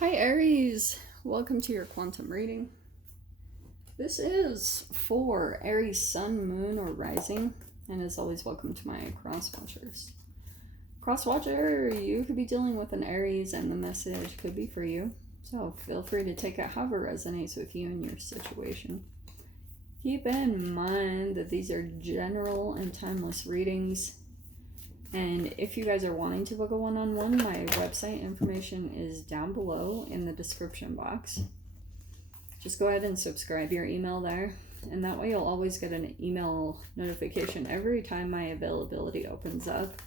Hi Aries, welcome to your quantum reading. This is for Aries Sun, Moon, or Rising, and as always, welcome to my cross watchers. Cross watcher, you could be dealing with an Aries, and the message could be for you. So feel free to take it however resonates with you and your situation. Keep in mind that these are general and timeless readings. And if you guys are wanting to book a one-on-one, my website information is down below in the description box. Just go ahead and subscribe your email there, and that way you'll always get an email notification every time my availability opens up.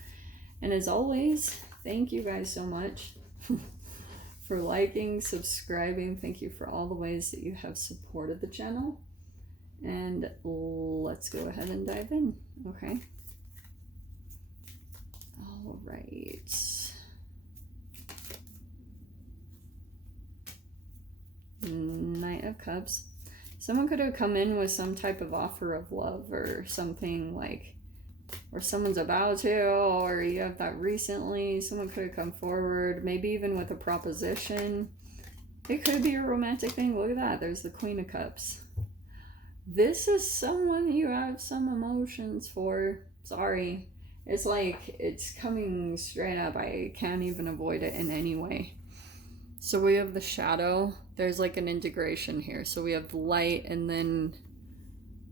And as always, thank you guys so much for liking, subscribing. Thank you for all the ways that you have supported the channel. And let's go ahead and dive in, okay? All right. Knight of Cups. Someone could have come in with some type of offer of love or something, like, or someone's about to, or you have that recently. Someone could have come forward, maybe even with a proposition. It could be a romantic thing. Look at that. There's the Queen of Cups. This is someone you have some emotions for. Sorry. It's like it's coming straight up. I can't even avoid it in any way. So we have the shadow. There's like an integration here. So we have the light and then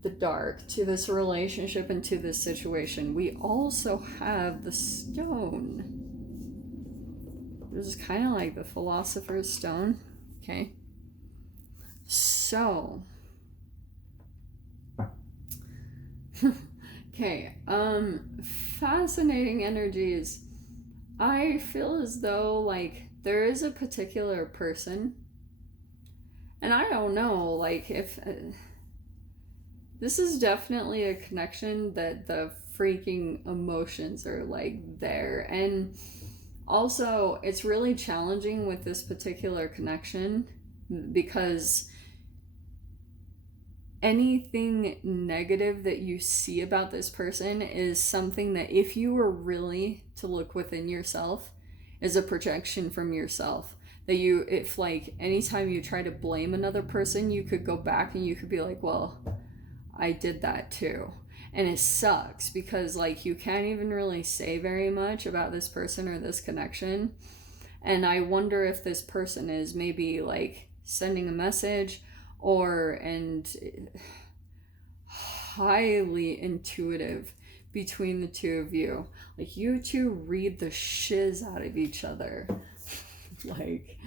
the dark to this relationship and to this situation. We also have the stone. This is kind of like the Philosopher's Stone. Okay. So... Okay, fascinating energies. I feel as though, like, there is a particular person, and I don't know, like, if this is definitely a connection that the freaking emotions are, like, there. And also, it's really challenging with this particular connection because anything negative that you see about this person is something that, if you were really to look within yourself, is a projection from yourself. That you, if like anytime you try to blame another person, you could go back and you could be like, well, I did that too. And it sucks because like you can't even really say very much about this person or this connection. And I wonder if this person is maybe like sending a message and highly intuitive between the two of you. Like, you two read the shiz out of each other. Like,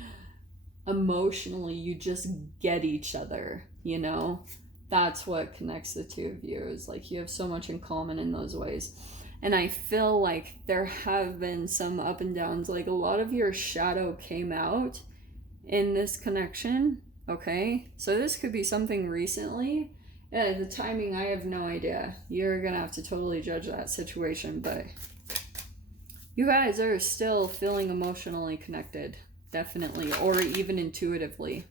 emotionally, you just get each other, you know? That's what connects the two of you, is like you have so much in common in those ways. And I feel like there have been some up and downs. Like, a lot of your shadow came out in this connection. Okay, so this could be something recently. The timing, I have no idea. You're gonna have to totally judge that situation, but you guys are still feeling emotionally connected, definitely, or even intuitively.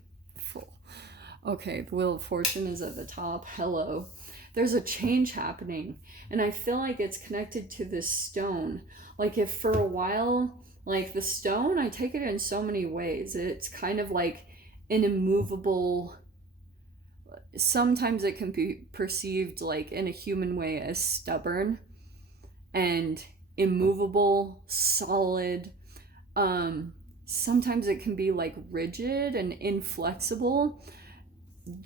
Okay, the Wheel of Fortune is at the top. Hello. There's a change happening, and I feel like it's connected to this stone. Like, if for a while, like the stone, I take it in so many ways. It's kind of like an immovable, sometimes it can be perceived like in a human way as stubborn and immovable, solid. Sometimes it can be like rigid and inflexible.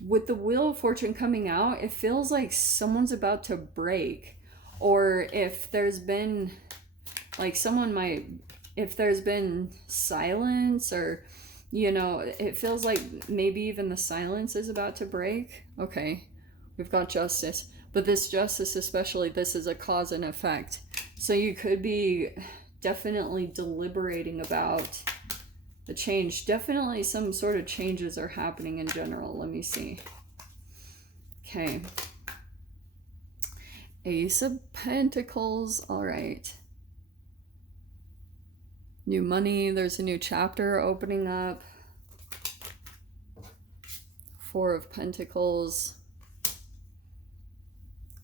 With the Wheel of Fortune coming out, it feels like someone's about to break. Or if there's been like if there's been silence, or you know, it feels like maybe even the silence is about to break. Okay, we've got Justice. But this Justice especially, this is a cause and effect. So you could be definitely deliberating about the change. Definitely some sort of changes are happening in general. Let me see. Okay. Ace of Pentacles. All right. New money. There's a new chapter opening up. Four of Pentacles.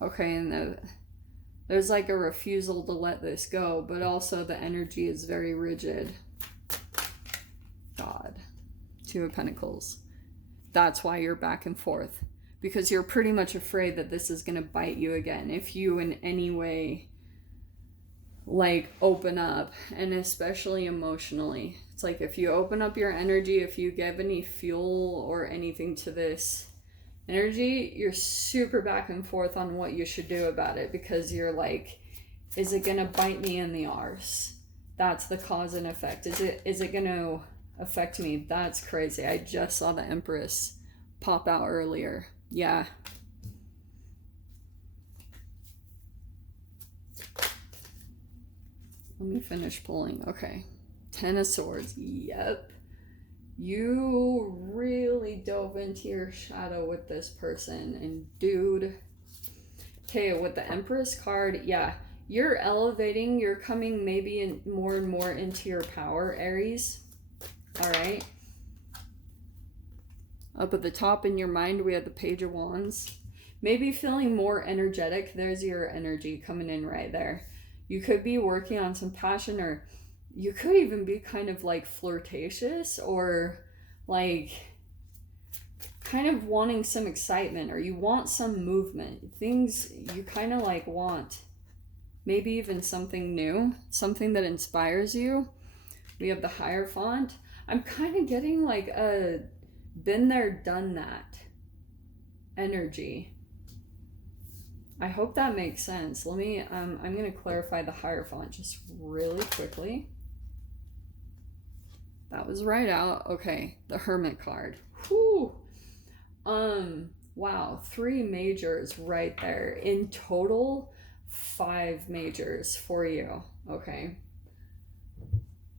Okay, and there's like a refusal to let this go, but also the energy is very rigid. God. Two of Pentacles. That's why you're back and forth. Because you're pretty much afraid that this is going to bite you again. If you in any way, like, open up. And especially emotionally. It's like if you open up your energy, if you give any fuel or anything to this energy, you're super back and forth on what you should do about it. Because you're like, is it going to bite me in the arse? That's the cause and effect. Is it going to affect me? That's crazy. I just saw the Empress pop out earlier. Yeah. Let me finish pulling. Okay. Ten of Swords. Yep. You really dove into your shadow with this person. And dude. Okay, with the Empress card, yeah. You're elevating. You're coming maybe in more and more into your power, Aries. All right. Up at the top in your mind, we have the Page of Wands. Maybe feeling more energetic. There's your energy coming in right there. You could be working on some passion, or you could even be kind of like flirtatious, or like kind of wanting some excitement, or you want some movement. Things you kind of like want. Maybe even something new, something that inspires you. We have the Hierophant. I'm kind of getting like a been there, done that energy. I hope that makes sense. Let me, I'm going to clarify the Hierophant just really quickly. That was right out. Okay, the Hermit card. Whew. Wow, 3 majors right there. In total, 5 majors for you. Okay.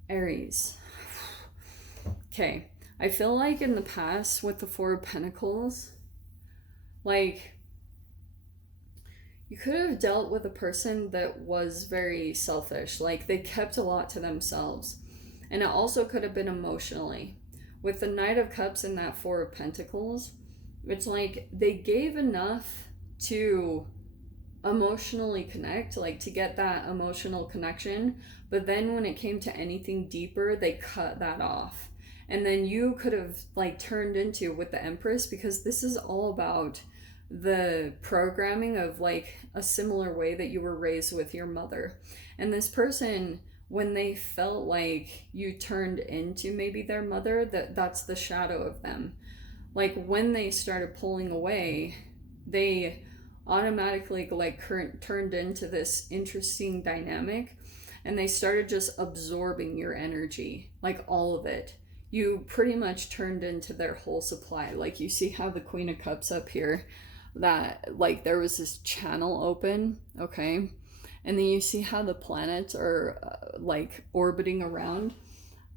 Aries. Okay. I feel like in the past with the 4 of Pentacles, like, you could have dealt with a person that was very selfish. Like, they kept a lot to themselves. And it also could have been emotionally. With the Knight of Cups and that 4 of Pentacles, it's like they gave enough to emotionally connect, like to get that emotional connection. But then when it came to anything deeper, they cut that off. And then you could have like turned into with the Empress, because this is all about the programming of like a similar way that you were raised with your mother. And this person, when they felt like you turned into maybe their mother, that's the shadow of them. Like when they started pulling away, they automatically like turned into this interesting dynamic, and they started just absorbing your energy, like all of it. You pretty much turned into their whole supply. Like you see how the Queen of Cups up here, that like there was this channel open, okay? And then you see how the planets are like orbiting around.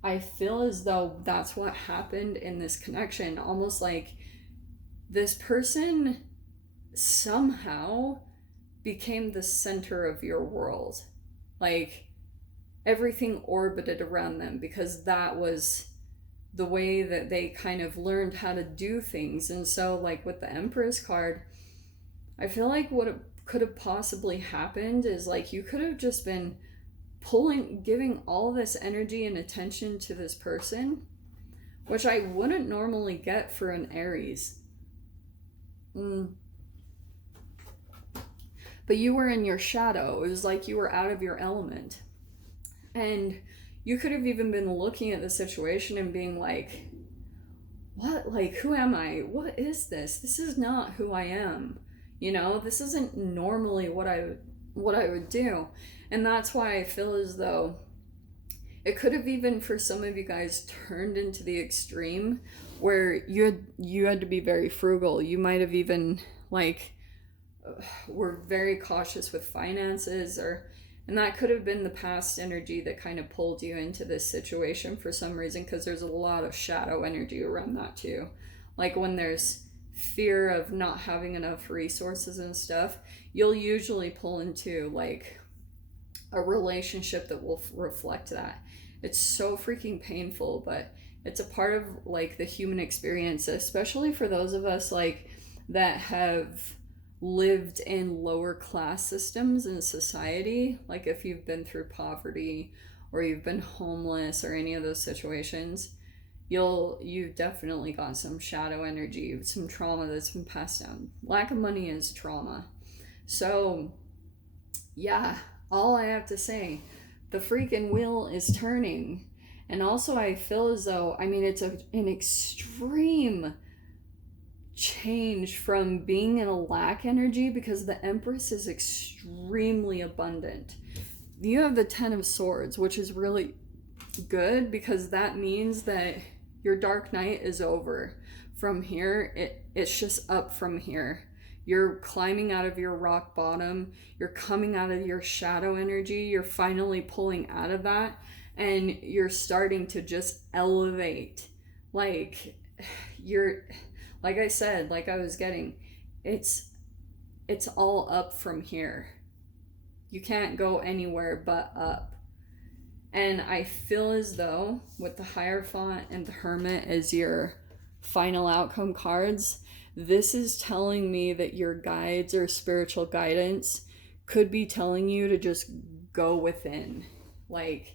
I feel as though that's what happened in this connection. Almost like this person somehow became the center of your world. Like everything orbited around them, because that was the way that they kind of learned how to do things. And so like with the Empress card, I feel like what could have possibly happened is like you could have just been giving all this energy and attention to this person, which I wouldn't normally get for an Aries. But you were in your shadow. It was like you were out of your element. And you could have even been looking at the situation and being like, what? Like, who am I? What is this? This is not who I am. You know, this isn't normally what I would do. And that's why I feel as though it could have even for some of you guys turned into the extreme where you had to be very frugal. You might have even like were very cautious with finances, and that could have been the past energy that kind of pulled you into this situation for some reason, because there's a lot of shadow energy around that too. Like when there's fear of not having enough resources and stuff, you'll usually pull into like a relationship that will reflect that. It's so freaking painful, but it's a part of like the human experience, especially for those of us like that have lived in lower class systems in society. Like if you've been through poverty or you've been homeless or any of those situations, you've definitely got some shadow energy, some trauma that's been passed down. Lack of money is trauma. So yeah, all I have to say, the freaking wheel is turning. And also I feel as though, I mean, it's an extreme change from being in a lack energy, because the Empress is extremely abundant. You have the Ten of Swords, which is really good, because that means that your dark night is over. From here, it's just up from here. You're climbing out of your rock bottom. You're coming out of your shadow energy. You're finally pulling out of that, and you're starting to just elevate. Like, you're, like I said, like I was getting, it's all up from here. You can't go anywhere but up. And I feel as though with the Hierophant and the Hermit as your final outcome cards, this is telling me that your guides or spiritual guidance could be telling you to just go within. Like,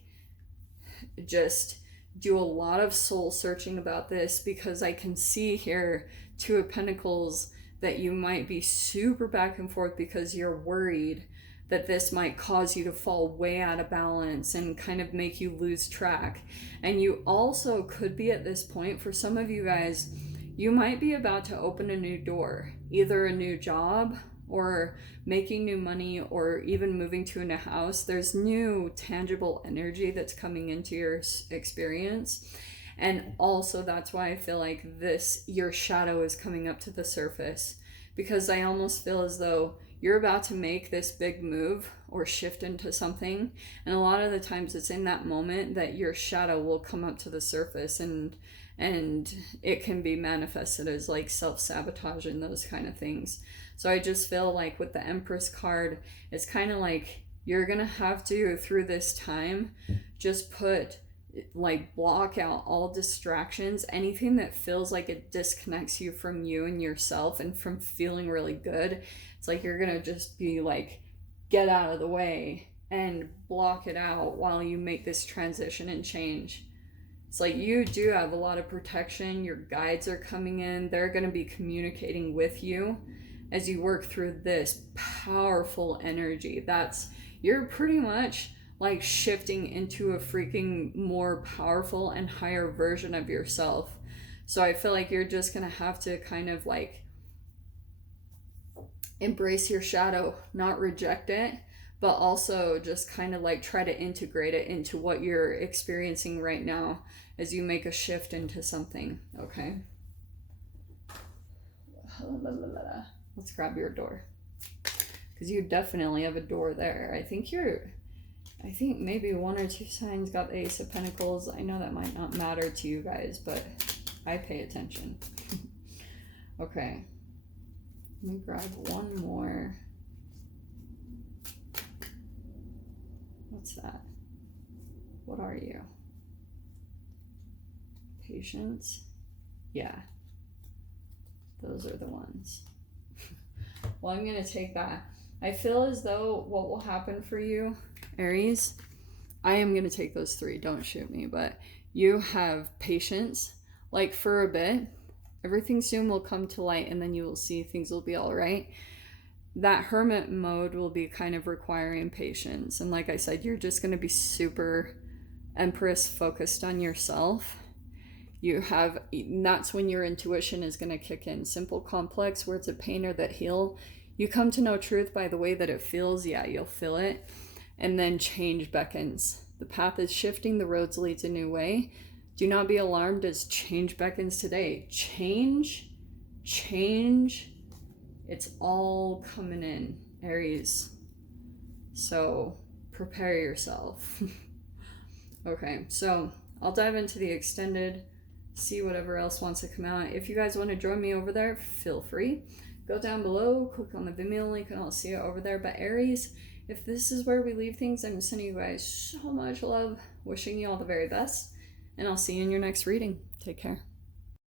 just do a lot of soul searching about this, because I can see here Two of Pentacles that you might be super back and forth because you're worried that this might cause you to fall way out of balance and kind of make you lose track. And you also could be at this point, for some of you guys, you might be about to open a new door, either a new job or making new money or even moving to a new house. There's new tangible energy that's coming into your experience. And also that's why I feel like your shadow is coming up to the surface, because I almost feel as though you're about to make this big move or shift into something. And a lot of the times it's in that moment that your shadow will come up to the surface, and it can be manifested as like self-sabotage and those kind of things. So I just feel like with the Empress card, it's kind of like you're gonna have to, through this time, just block out all distractions, anything that feels like it disconnects you from you and yourself and from feeling really good. It's like you're gonna just be like, get out of the way and block it out while you make this transition and change. It's like you do have a lot of protection. Your guides are coming in. They're gonna be communicating with you as you work through this powerful energy. You're pretty much like shifting into a freaking more powerful and higher version of yourself. So I feel like you're just gonna have to kind of like embrace your shadow, not reject it, but also just kind of like try to integrate it into what you're experiencing right now as you make a shift into something. Okay, let's grab your door, because you definitely have a door there. I think maybe one or two signs got the Ace of Pentacles. I know that might not matter to you guys, but I pay attention. Okay, let me grab one more. What's that? What are you? Patience? Yeah, those are the ones. Well, I'm gonna take that. I feel as though what will happen for you, Aries, I am going to take those three, don't shoot me, but you have patience, like for a bit. Everything soon will come to light, and then you will see things will be all right. That Hermit mode will be kind of requiring patience. And like I said, you're just going to be super Empress focused on yourself. That's when your intuition is going to kick in. Simple, complex, words of pain or that heal. You come to know truth by the way that it feels. Yeah, you'll feel it. And then change beckons. The path is shifting. The roads leads a new way. Do not be alarmed as change beckons today. Change. It's all coming in, Aries. So prepare yourself. Okay, so I'll dive into the extended, see whatever else wants to come out. If you guys want to join me over there, feel free. Go down below, click on the Vimeo link, and I'll see you over there. But Aries, if this is where we leave things, I'm sending you guys so much love, wishing you all the very best, and I'll see you in your next reading. Take care.